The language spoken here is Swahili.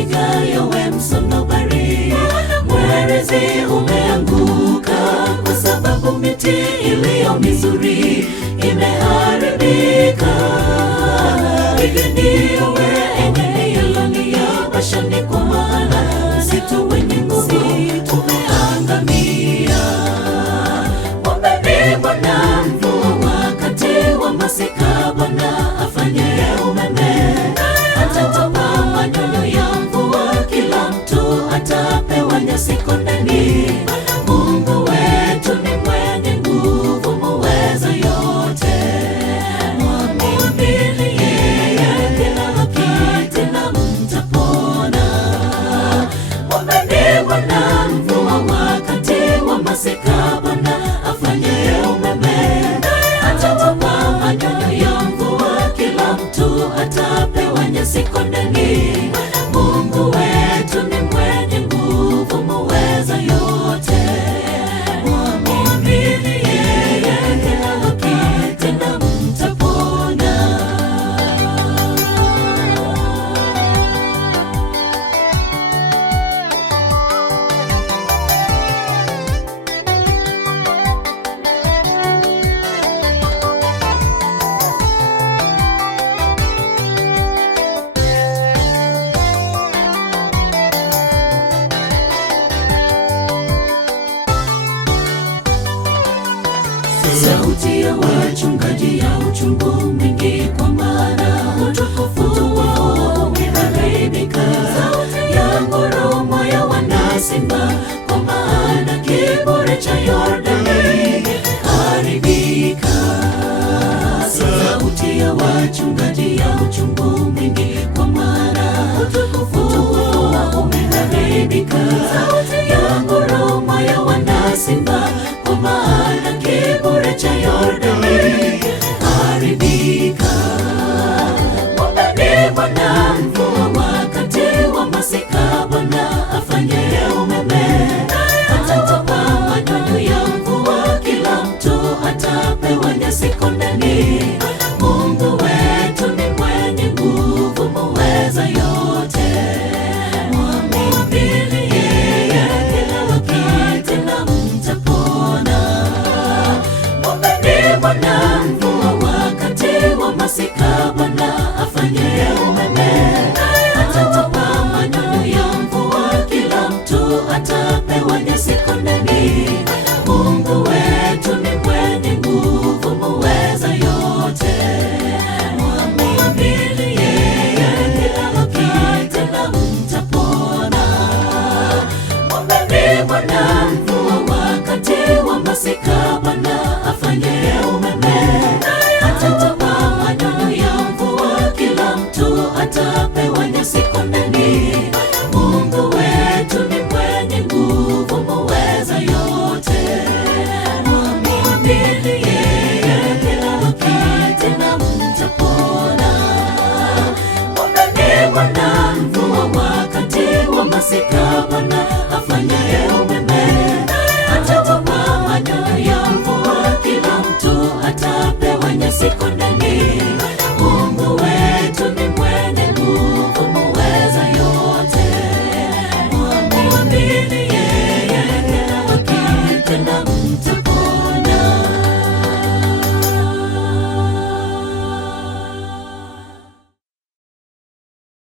upigayo we msonobari, mwerezi umeanguka, kwa sababu miti iliyo mizuri imeharibika. Pigeni yowe enye Yeloni ya Bashani, kwa maana msitu wenye nguvu umeangamia. Ombeni Bwana mvua wakati wa masika, Bwana afanye umeme, atatoa manyunyu ya mvua, kila mtu atapewa nyasi kondeni. Mungu wetu ni mwenye nguvu, muweza yote, mwamini yeye, kila haki tena mtapona. Ombeni Bwana mvua wakati wa masika, Bwana afanye umeme, atatoa manyunyu ya mvua, kila mtu atapewa nyasi kondeni. Mungu wetu ni mwenye nguvu, muweza yote, mwamini yeye, kila haki tena mtapona. Sauti ya wachungaji ya uchungu mwingi, kwa maana utukufu wao umeharibika. Sauti ya ngurumo ya wana simba, kwa maana kiburi cha Yordani kimeharibika. Sauti ya wachungaji ya uchungu mwingi, kwa maana utukufu wao umeharibika.